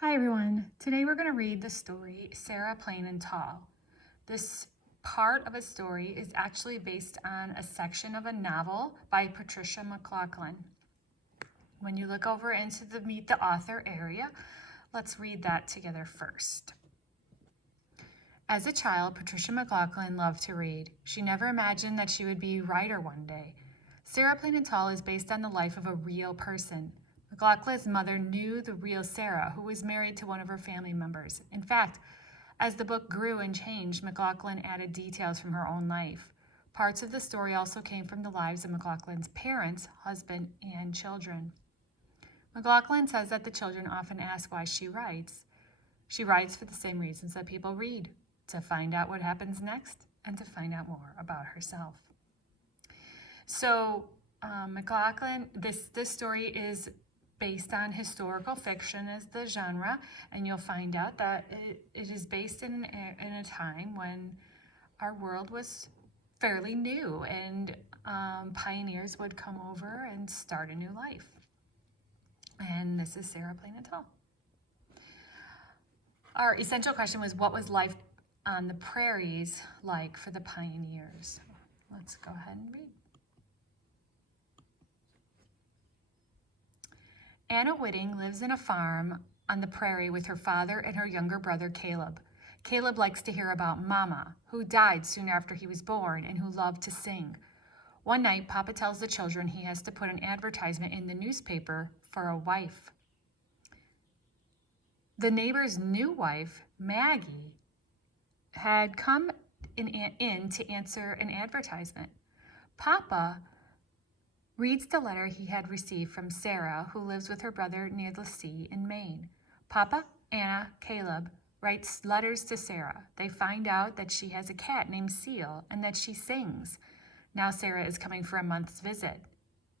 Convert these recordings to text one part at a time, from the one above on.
Hi everyone. Today we're going to read the story Sarah Plain and Tall. This part of a story is actually based on a section of a novel by Patricia McLaughlin. When you look over into the Meet the Author area, let's read that together first. As a child, Patricia McLaughlin loved to read. She never imagined that she would be a writer one day. Sarah Plain and Tall is based on the life of a real person. McLaughlin's mother knew the real Sarah, who was married to one of her family members. In fact, as the book grew and changed, McLaughlin added details from her own life. Parts of the story also came from the lives of McLaughlin's parents, husband, and children. McLaughlin says that the children often ask why she writes. She writes for the same reasons that people read, to find out what happens next and to find out more about herself. So McLaughlin, this story is based on historical fiction as the genre, and you'll find out that it is based in a time when our world was fairly new and pioneers would come over and start a new life. And this is Sarah Plain and Tall. Our essential question was, what was life on the prairies like for the pioneers? Let's go ahead and read. Anna Whitting lives in a farm on the prairie with her father and her younger brother, Caleb. Caleb likes to hear about Mama, who died soon after he was born and who loved to sing. One night, Papa tells the children he has to put an advertisement in the newspaper for a wife. The neighbor's new wife, Maggie, had come in to answer an advertisement. Papa reads the letter he had received from Sarah, who lives with her brother near the sea in Maine. Papa, Anna, Caleb writes letters to Sarah. They find out that she has a cat named Seal and that she sings. Now Sarah is coming for a month's visit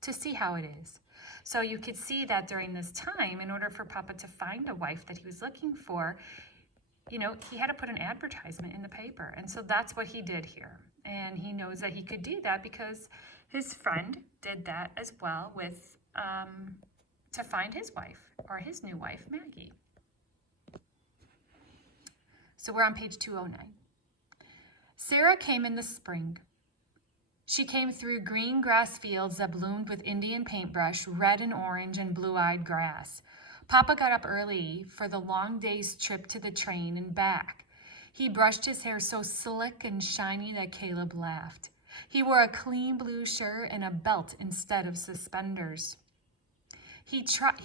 to see how it is. So you could see that during this time, in order for Papa to find a wife that he was looking for, he had to put an advertisement in the paper. And so that's what he did here. And he knows that he could do that because his friend did that as well with to find his wife, or his new wife, Maggie. So we're on page 209. Sarah came in the spring. She came through green grass fields that bloomed with Indian paintbrush, red and orange and blue-eyed grass. Papa got up early for the long day's trip to the train and back. He brushed his hair so slick and shiny that Caleb laughed. He wore a clean blue shirt and a belt instead of suspenders. He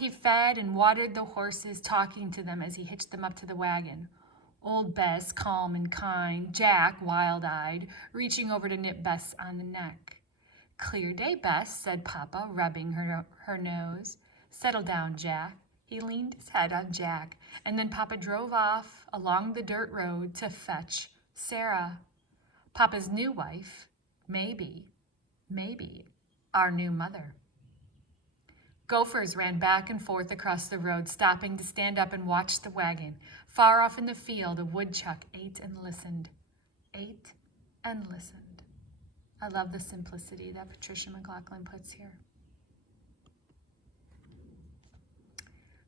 fed and watered the horses, talking to them as he hitched them up to the wagon. Old Bess, calm and kind, Jack, wild-eyed, reaching over to nip Bess on the neck. Clear day, Bess, said Papa, rubbing her nose. Settle down, Jack. He leaned his head on Jack, and then Papa drove off along the dirt road to fetch Sarah. Papa's new wife, maybe, our new mother. Gophers ran back and forth across the road, stopping to stand up and watch the wagon. Far off in the field, a woodchuck ate and listened. Ate and listened. I love the simplicity that Patricia McLaughlin puts here.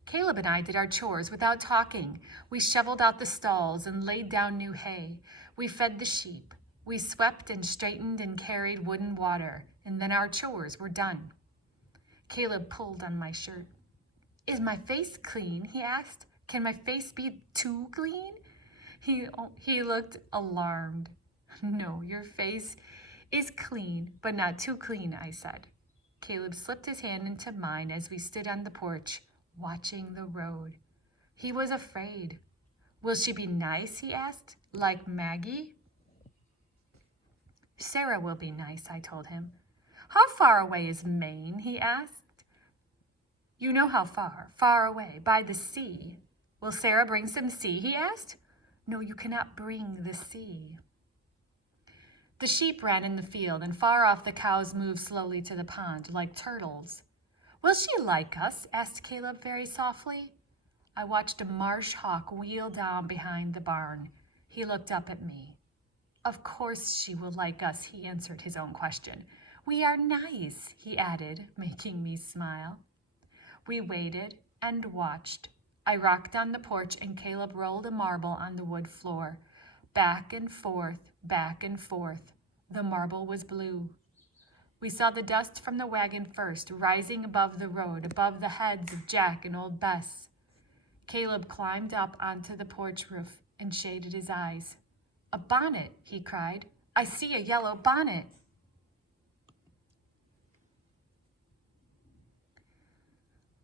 Caleb and I did our chores without talking. We shoveled out the stalls and laid down new hay. We fed the sheep. We swept and straightened and carried wood and water, and then our chores were done. Caleb pulled on my shirt. Is my face clean? He asked. Can my face be too clean? He looked alarmed. No, your face is clean, but not too clean, I said. Caleb slipped his hand into mine as we stood on the porch, watching the road. He was afraid. Will she be nice, he asked, like Maggie? Sarah will be nice, I told him. How far away is Maine, he asked. You know how far. Far away, by the sea. Will Sarah bring some sea, he asked. No, you cannot bring the sea. The sheep ran in the field, and far off the cows moved slowly to the pond, like turtles. Will she like us? Asked Caleb very softly. I watched a marsh hawk wheel down behind the barn. He looked up at me. Of course she will like us, he answered his own question. We are nice, he added, making me smile. We waited and watched. I rocked on the porch, and Caleb rolled a marble on the wood floor. Back and forth, back and forth. The marble was blue. We saw the dust from the wagon first, rising above the road, above the heads of Jack and old Bess. Caleb climbed up onto the porch roof and shaded his eyes. "A bonnet," he cried. "I see a yellow bonnet."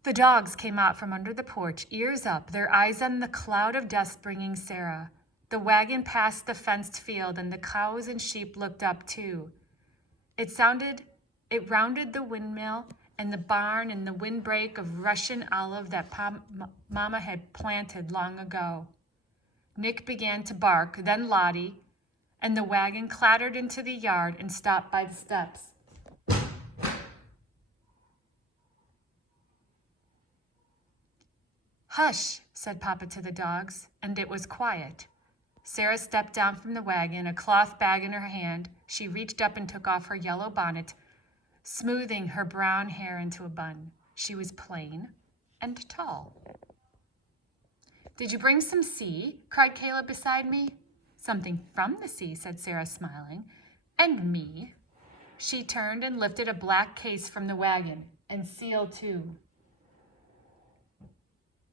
The dogs came out from under the porch, ears up, their eyes on the cloud of dust bringing Sarah. The wagon passed the fenced field, and the cows and sheep looked up too. It rounded the windmill and the barn and the windbreak of Russian olive that Mama had planted long ago. Nick began to bark, then Lottie, and the wagon clattered into the yard and stopped by the steps. "Hush," said Papa to the dogs, and it was quiet. Sarah stepped down from the wagon, a cloth bag in her hand. She reached up and took off her yellow bonnet, smoothing her brown hair into a bun. She was plain and tall. "Did you bring some sea?" cried Caleb beside me. "Something from the sea," said Sarah, smiling. "And me." She turned and lifted a black case from the wagon, and Seal too.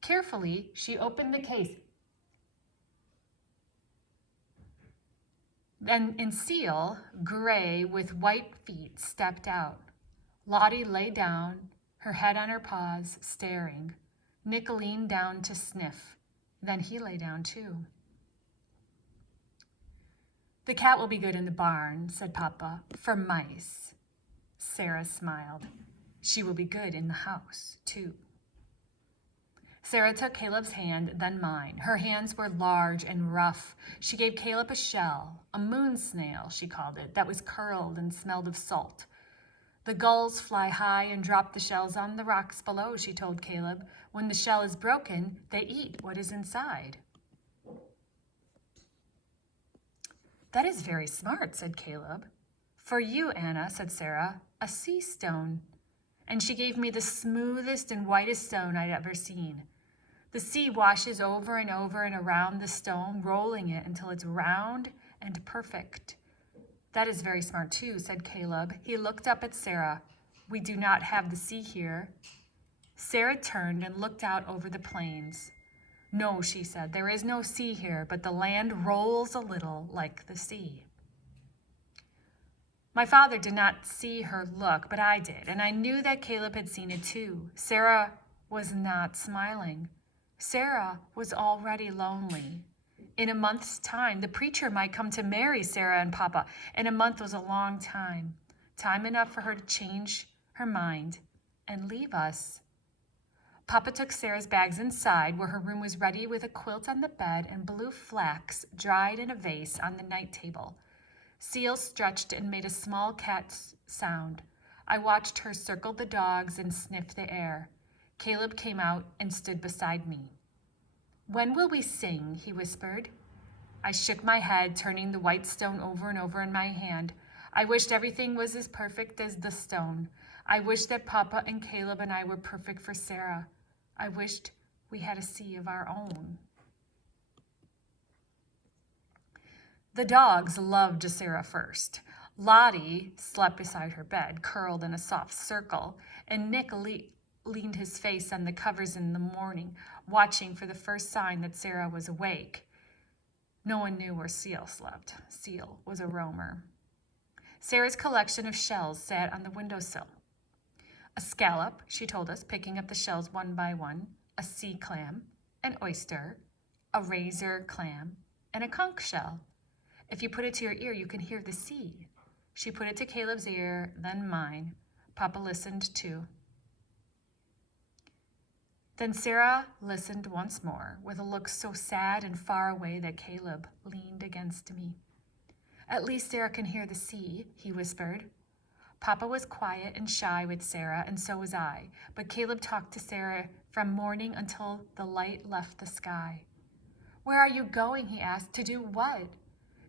Carefully, she opened the case. And Seal, gray with white feet, stepped out. Lottie lay down, her head on her paws, staring. Nick leaned down to sniff. Then he lay down too. "The cat will be good in the barn," said Papa, "for mice." Sarah smiled. "She will be good in the house, too." Sarah took Caleb's hand, then mine. Her hands were large and rough. She gave Caleb a shell, a moon snail, she called it, that was curled and smelled of salt. "The gulls fly high and drop the shells on the rocks below," she told Caleb. "When the shell is broken, they eat what is inside." "That is very smart," said Caleb. "For you, Anna," said Sarah, "a sea stone." And she gave me the smoothest and whitest stone I'd ever seen. The sea washes over and over and around the stone, rolling it until it's round and perfect. "That is very smart too," said Caleb. He looked up at Sarah. "We do not have the sea here." Sarah turned and looked out over the plains. "No," she said, "there is no sea here, but the land rolls a little like the sea." My father did not see her look, but I did, and I knew that Caleb had seen it too. Sarah was not smiling. Sarah was already lonely. In a month's time, the preacher might come to marry Sarah and Papa, and a month was a long time. Time enough for her to change her mind and leave us. Papa took Sarah's bags inside, where her room was ready with a quilt on the bed and blue flax dried in a vase on the night table. Seal stretched and made a small cat sound. I watched her circle the dogs and sniff the air. Caleb came out and stood beside me. "When will we sing?" he whispered. I shook my head, turning the white stone over and over in my hand. I wished everything was as perfect as the stone. I wished that Papa and Caleb and I were perfect for Sarah. I wished we had a sea of our own. The dogs loved Sarah first. Lottie slept beside her bed, curled in a soft circle, and Nick leaned his face on the covers in the morning, watching for the first sign that Sarah was awake. No one knew where Seal slept. Seal was a roamer. Sarah's collection of shells sat on the windowsill. A scallop, she told us, picking up the shells one by one, a sea clam, an oyster, a razor clam, and a conch shell. If you put it to your ear, you can hear the sea. She put it to Caleb's ear, then mine. Papa listened too. Then Sarah listened once more, with a look so sad and far away that Caleb leaned against me. "At least Sarah can hear the sea," he whispered. Papa was quiet and shy with Sarah, and so was I, but Caleb talked to Sarah from morning until the light left the sky. "Where are you going?" he asked. "To do what?"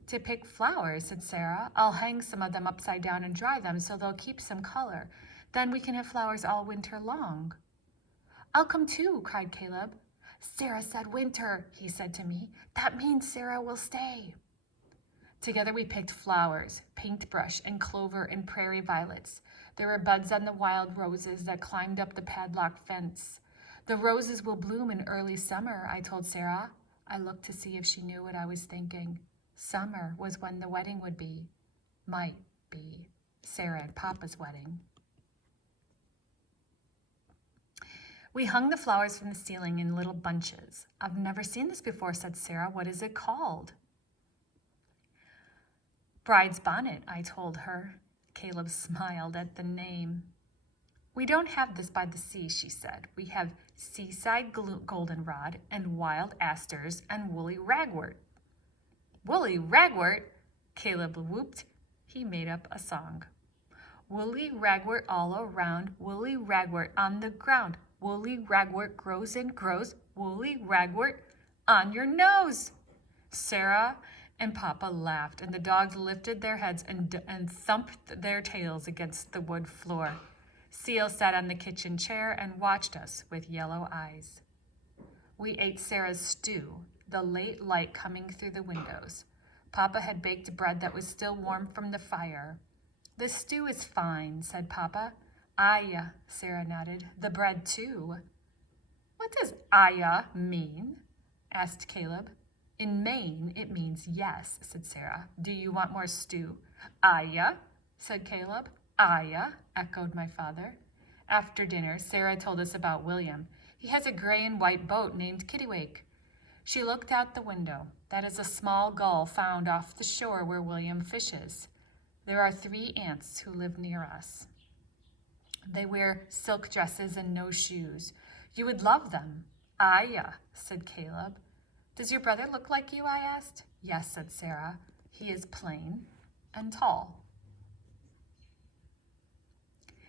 "To pick flowers," said Sarah. "I'll hang some of them upside down and dry them so they'll keep some color. Then we can have flowers all winter long." "I'll come too," cried Caleb. Sarah said winter, he said to me. That means Sarah will stay. Together we picked flowers, paintbrush and clover and prairie violets. There were buds on the wild roses that climbed up the padlock fence. The roses will bloom in early summer, I told Sarah. I looked to see if she knew what I was thinking. Summer was when the wedding would be. Might be Sarah and Papa's wedding. We hung the flowers from the ceiling in little bunches. I've never seen this before, said Sarah. What is it called? Bride's bonnet, I told her. Caleb smiled at the name. We don't have this by the sea, she said. We have seaside goldenrod and wild asters and woolly ragwort. Woolly ragwort? Caleb whooped. He made up a song. Woolly ragwort all around, woolly ragwort on the ground. Woolly ragwort grows and grows, woolly ragwort on your nose. Sarah and Papa laughed, and the dogs lifted their heads and thumped their tails against the wood floor. Seal sat on the kitchen chair and watched us with yellow eyes. We ate Sarah's stew, the late light coming through the windows. Papa had baked bread that was still warm from the fire. The stew is fine, said Papa. Aya, Sarah nodded. The bread, too. What does Aya mean? Asked Caleb. In Maine, it means yes, said Sarah. Do you want more stew? Aya, said Caleb. Aya, echoed my father. After dinner, Sarah told us about William. He has a gray and white boat named Kittiwake. She looked out the window. That is a small gull found off the shore where William fishes. There are 3 aunts who live near us. They wear silk dresses and no shoes. You would love them. Aya, said Caleb. Does your brother look like you? I asked. Yes, said Sarah. He is plain and tall.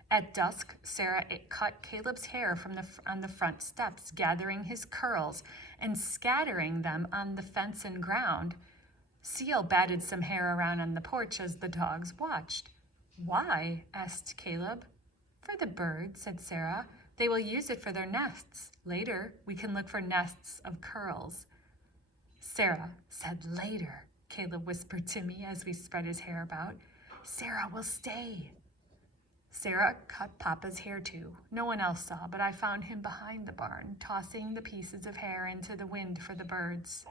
At dusk, Sarah cut Caleb's hair on the front steps, gathering his curls and scattering them on the fence and ground. Seal batted some hair around on the porch as the dogs watched. Why? Asked Caleb. For the birds, said Sarah. They will use it for their nests. Later, we can look for nests of curls. Sarah said later, Caleb whispered to me as we spread his hair about. Sarah will stay. Sarah cut Papa's hair too. No one else saw, but I found him behind the barn, tossing the pieces of hair into the wind for the birds.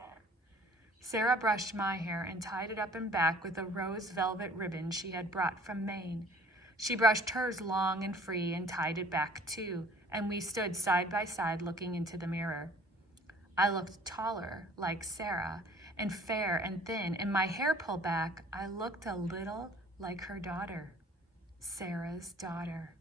Sarah brushed my hair and tied it up and back with a rose velvet ribbon she had brought from Maine. She brushed hers long and free and tied it back too, and we stood side by side looking into the mirror. I looked taller, like Sarah, and fair and thin, and my hair pulled back. I looked a little like her daughter, Sarah's daughter.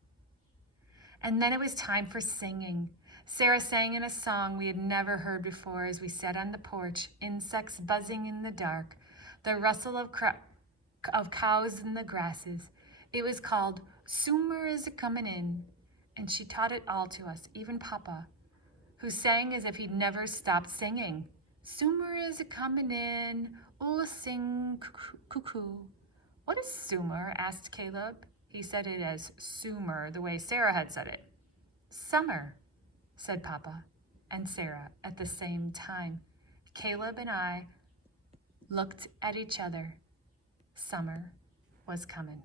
And then it was time for singing. Sarah sang in a song we had never heard before as we sat on the porch, insects buzzing in the dark, the rustle of cows in the grasses. It was called Summer is a-Comin' In, and she taught it all to us, even Papa, who sang as if he'd never stopped singing. Summer is a-comin' in, ooh, sing cuckoo. What is Summer? Asked Caleb. He said it as Sumer, the way Sarah had said it. Summer, said Papa and Sarah at the same time. Caleb and I looked at each other. Summer was coming.